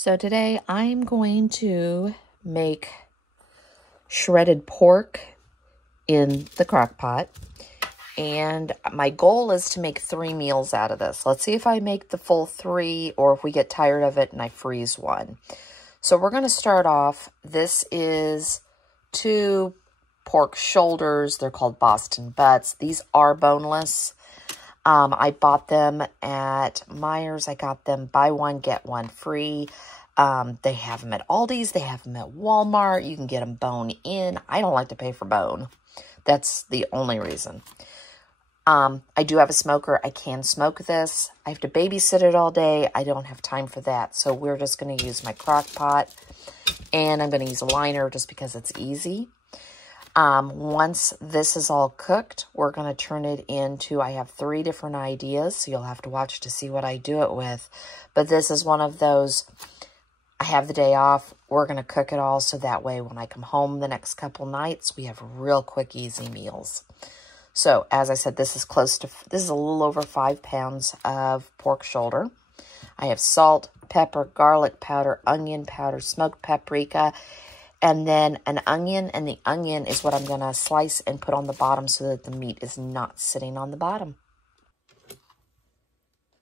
So today I'm going to make shredded pork in the crock pot. And my goal is to make 3 meals out of this. Let's see if I make the full 3 or if we get tired of it and I freeze one. So we're going to start off. This is 2 pork shoulders. They're called Boston butts. These are boneless. I bought them at Meijer's. I got them buy one, get one free. They have them at Aldi's. They have them at Walmart. You can get them bone in. I don't like to pay for bone. That's the only reason. I do have a smoker. I can smoke this. I have to babysit it all day. I don't have time for that. So we're just going to use my crock pot. And I'm going to use a liner just because it's easy. Once this is all cooked, we're going to turn it into, I have 3 different ideas, so you'll have to watch to see what I do it with. But this is one of those, I have the day off, we're going to cook it all, so that way when I come home the next couple nights, we have real quick, easy meals. So, as I said, this is a little over 5 pounds of pork shoulder. I have salt, pepper, garlic powder, onion powder, smoked paprika, and then an onion, and the onion is what I'm going to slice and put on the bottom so that the meat is not sitting on the bottom.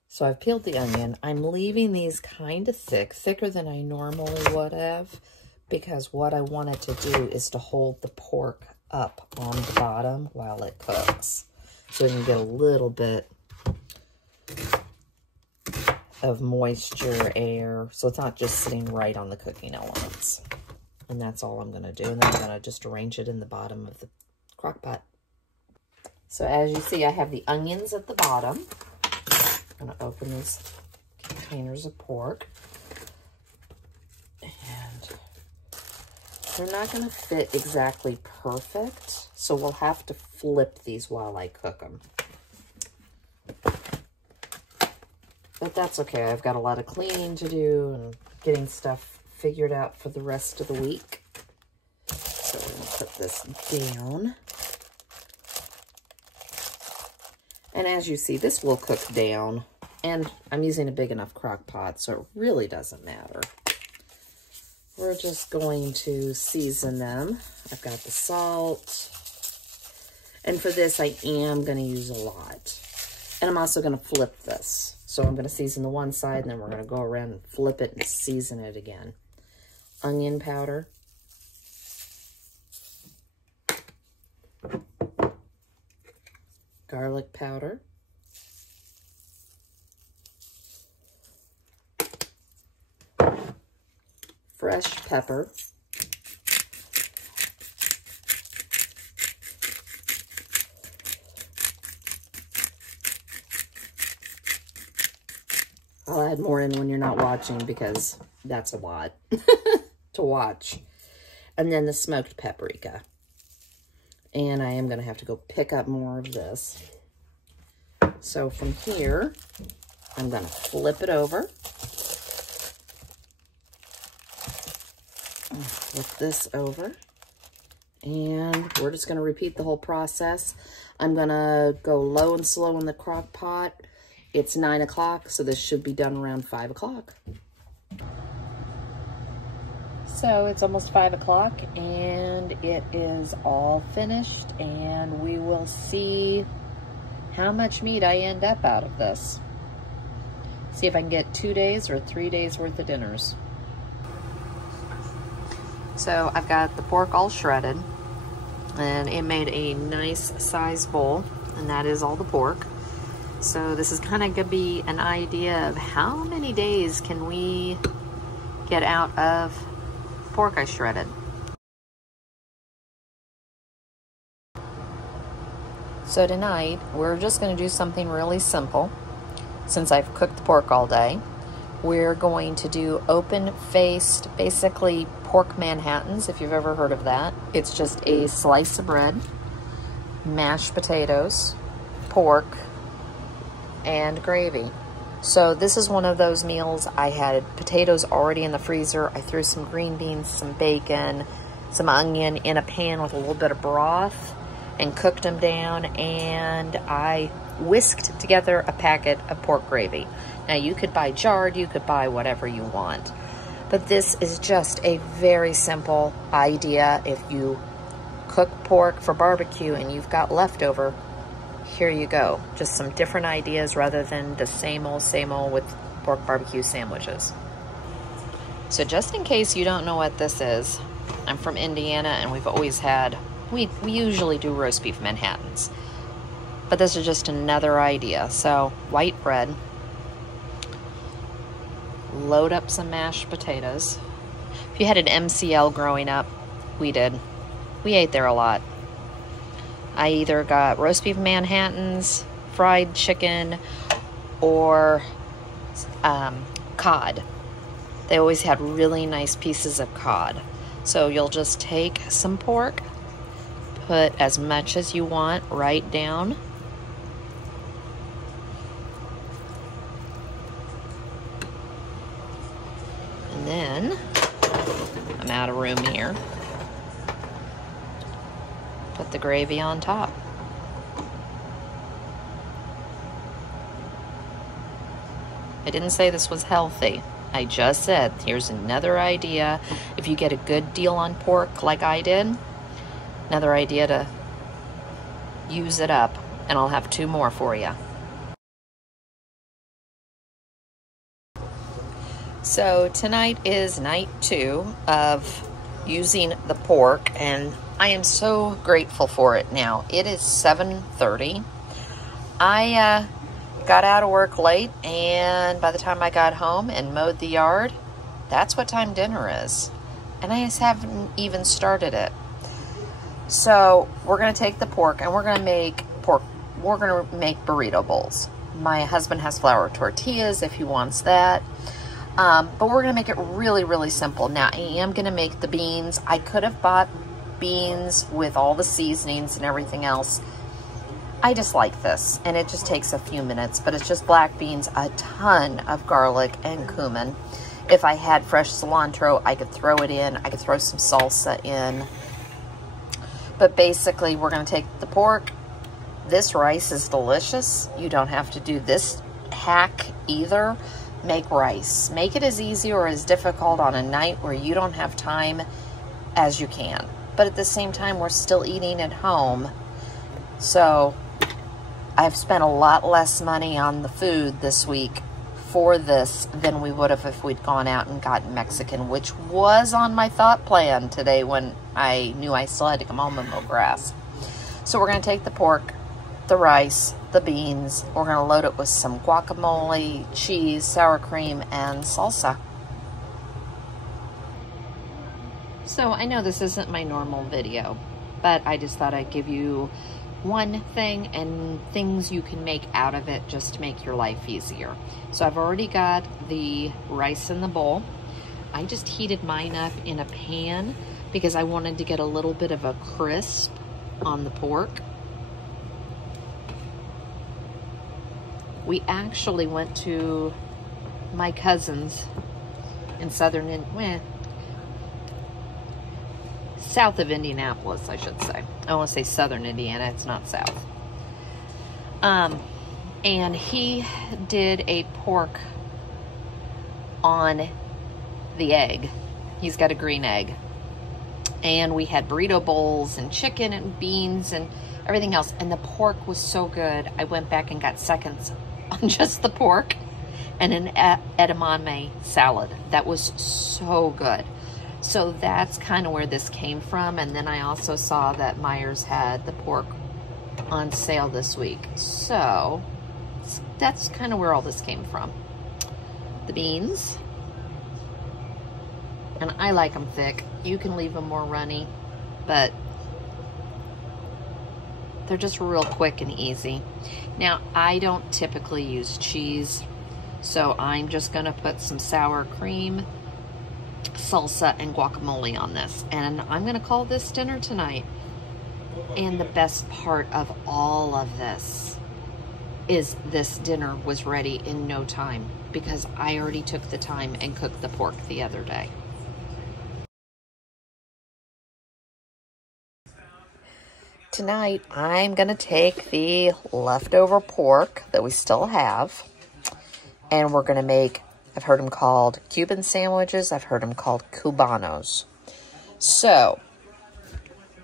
So I've peeled the onion. I'm leaving these kind of thick, thicker than I normally would have, because what I want it to do is to hold the pork up on the bottom while it cooks. So you can get a little bit of moisture, air, so it's not just sitting right on the cooking elements. And that's all I'm going to do. And then I'm going to just arrange it in the bottom of the crock pot. So as you see, I have the onions at the bottom. I'm going to open these containers of pork. And they're not going to fit exactly perfect. So we'll have to flip these while I cook them. But that's okay. I've got a lot of cleaning to do and getting stuff figured out for the rest of the week. So we're going to put this down. And as you see, this will cook down. And I'm using a big enough crock pot, so it really doesn't matter. We're just going to season them. I've got the salt. And for this, I am going to use a lot. And I'm also going to flip this. So I'm going to season the one side, and then we're going to go around and flip it and season it again. Onion powder. Garlic powder. Fresh pepper. I'll add more in when you're not watching because that's a lot to watch. And then the smoked paprika. And I am going to have to go pick up more of this. So from here, I'm going to flip it over. Flip this over. And we're just going to repeat the whole process. I'm going to go low and slow in the crock pot. It's 9 o'clock, so this should be done around 5 o'clock. So it's almost 5 o'clock, and it is all finished, and we will see how much meat I end up out of this. See if I can get 2 days or 3 days worth of dinners. So I've got the pork all shredded, and it made a nice size bowl, and that is all the pork. So this is kind of going to be an idea of how many days can we get out of pork I shredded. So tonight, we're just going to do something really simple. Since I've cooked the pork all day, we're going to do open-faced, basically pork Manhattans, if you've ever heard of that. It's just a slice of bread, mashed potatoes, pork, and gravy. So this is one of those meals. I had potatoes already in the freezer. I threw some green beans, some bacon, some onion in a pan with a little bit of broth and cooked them down, and I whisked together a packet of pork gravy. Now you could buy jarred, you could buy whatever you want. But this is just a very simple idea. If you cook pork for barbecue and you've got leftover, here you go. Just some different ideas rather than the same old with pork barbecue sandwiches. So just in case you don't know what this is, I'm from Indiana and we've always had, we usually do roast beef Manhattans. But this is just another idea. So white bread, load up some mashed potatoes. If you had an MCL growing up, we did. We ate there a lot. I either got roast beef Manhattans, fried chicken, or cod. They always had really nice pieces of cod. So you'll just take some pork, put as much as you want right down. And then, I'm out of room here. Put the gravy on top. I didn't say this was healthy. I just said, here's another idea. If you get a good deal on pork like I did, another idea to use it up. And I'll have 2 more for you. So tonight is night 2 of using the pork, and I am so grateful for it now. It is 7:30. I got out of work late, and by the time I got home and mowed the yard, that's what time dinner is. And I just haven't even started it. So we're going to take the pork and we're going to make burrito bowls. My husband has flour tortillas if he wants that. But we're going to make it really, really simple. Now, I am going to make the beans. I could have bought beans with all the seasonings and everything else. I just like this, and it just takes a few minutes, but it's just black beans, a ton of garlic and cumin. If I had fresh cilantro, I could throw it in. I could throw some salsa in. But basically, we're going to take the pork. This rice is delicious. You don't have to do this hack either. Make rice. Make it as easy or as difficult on a night where you don't have time as you can. But at the same time, we're still eating at home. So I've spent a lot less money on the food this week for this than we would have if we'd gone out and gotten Mexican, which was on my thought plan today when I knew I still had to come home and mow grass. So we're going to take the pork, the rice, the beans. We're going to load it with some guacamole, cheese, sour cream, and salsa. So I know this isn't my normal video, but I just thought I'd give you one thing and things you can make out of it just to make your life easier. So I've already got the rice in the bowl. I just heated mine up in a pan because I wanted to get a little bit of a crisp on the pork. We actually went to my cousin's in south of Indianapolis, I should say. I want to say southern Indiana, it's not south. And he did a pork on the egg. He's got a green egg. And we had burrito bowls and chicken and beans and everything else. And the pork was so good, I went back and got seconds on just the pork and an edamame salad. That was so good. So that's kind of where this came from. And then I also saw that Myers had the pork on sale this week. So that's kind of where all this came from. The beans. And I like them thick. You can leave them more runny, but they're just real quick and easy. Now, I don't typically use cheese, so I'm just gonna put some sour cream, salsa, and guacamole on this. And I'm gonna call this dinner tonight. And the best part of all of this is this dinner was ready in no time because I already took the time and cooked the pork the other day. Tonight, I'm gonna take the leftover pork that we still have, and we're gonna make I've heard them called Cuban sandwiches. I've heard them called Cubanos. So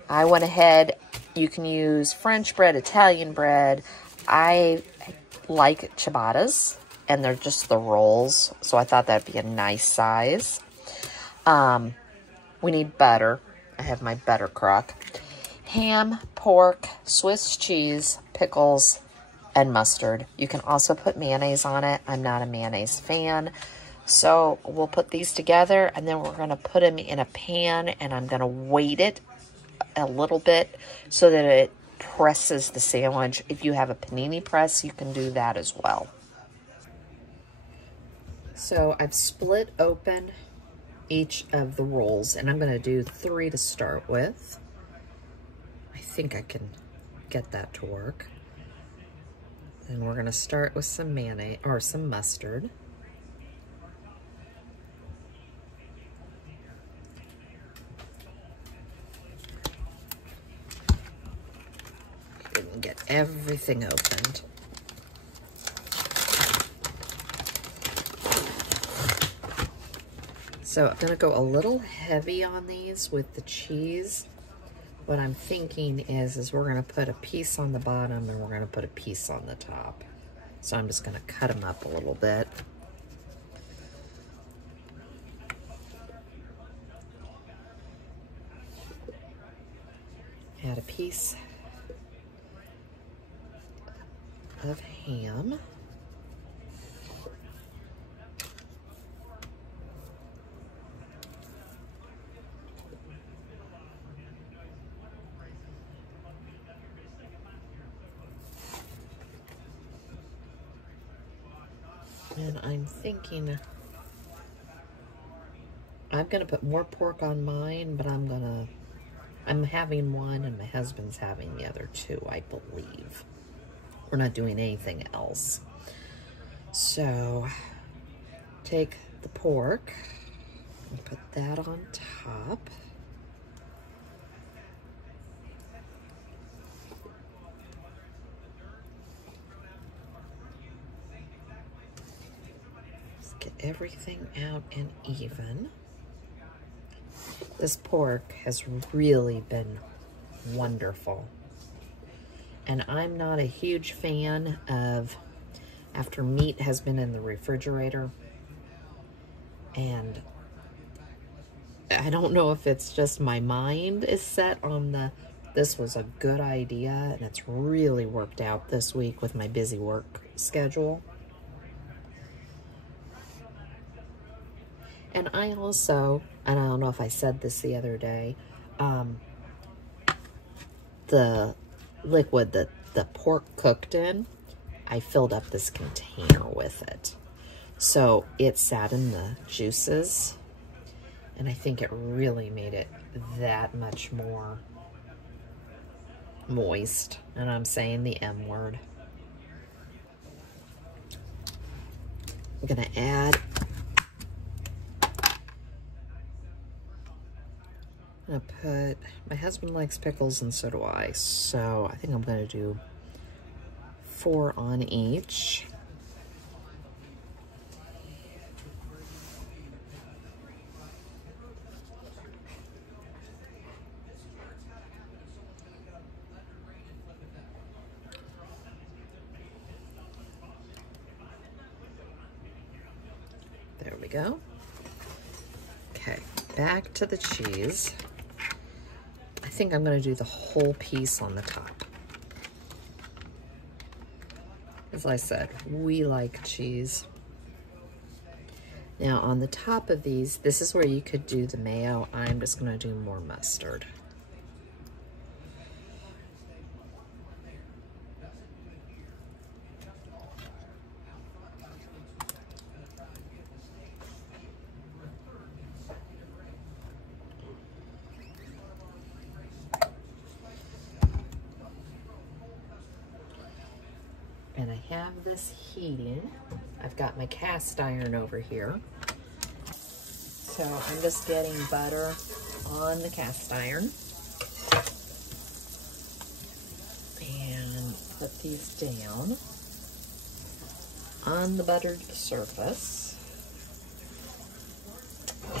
I went ahead. You can use French bread, Italian bread. I like ciabattas, and they're just the rolls. So I thought that'd be a nice size. We need butter. I have my butter crock. Ham, pork, Swiss cheese, pickles, and mustard. You can also put mayonnaise on it. I'm not a mayonnaise fan. So we'll put these together, and then we're going to put them in a pan, and I'm going to weight it a little bit so that it presses the sandwich. If you have a panini press, you can do that as well. So I've split open each of the rolls, and I'm going to do 3 to start with. I think I can get that to work. And we're going to start with some mayonnaise or some mustard. And get everything opened. So I'm going to go a little heavy on these with the cheese. What I'm thinking is we're going to put a piece on the bottom and we're going to put a piece on the top. So I'm just going to cut them up a little bit. Add a piece of ham. And I'm thinking I'm going to put more pork on mine, but I'm having one and my husband's having the other 2, I believe. We're not doing anything else. So take the pork and put that on top. Just get everything out and even. This pork has really been wonderful. And I'm not a huge fan of after meat has been in the refrigerator. And I don't know if it's just my mind is set on this was a good idea, and it's really worked out this week with my busy work schedule. And I also, and I don't know if I said this the other day, the liquid that the pork cooked in, I filled up this container with it. So it sat in the juices, and I think it really made it that much more moist. And I'm saying the M word. I'm gonna add, I'm gonna put, my husband likes pickles and so do I, so I think I'm gonna do 4 on each. There we go. Okay, back to the cheese. I think I'm going to do the whole piece on the top. As I said, we like cheese. Now on the top of these, this is where you could do the mayo. I'm just going to do more mustard. And I have this heating. I've got my cast iron over here. So I'm just getting butter on the cast iron. And put these down on the buttered surface.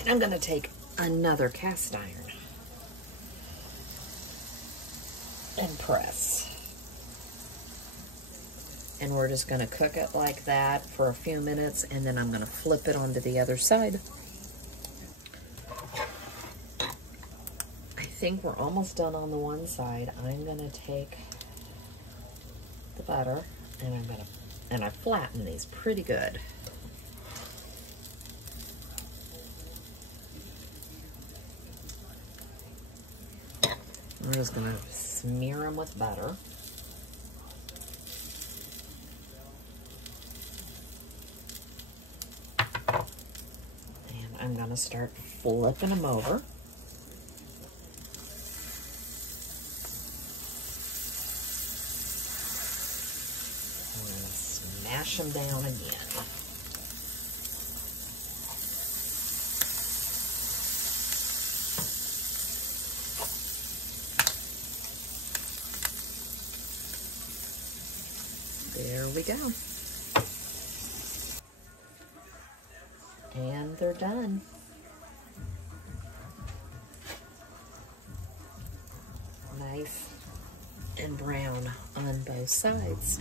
And I'm going to take another cast iron and press. And we're just going to cook it like that for a few minutes, and then I'm going to flip it onto the other side. I think we're almost done on the one side. I'm going to take the butter and I flatten these pretty good. I'm just going to smear them with butter. And I'm going to start flipping them over. I'm going to smash them down again. There we go. And they're done. Nice and brown on both sides.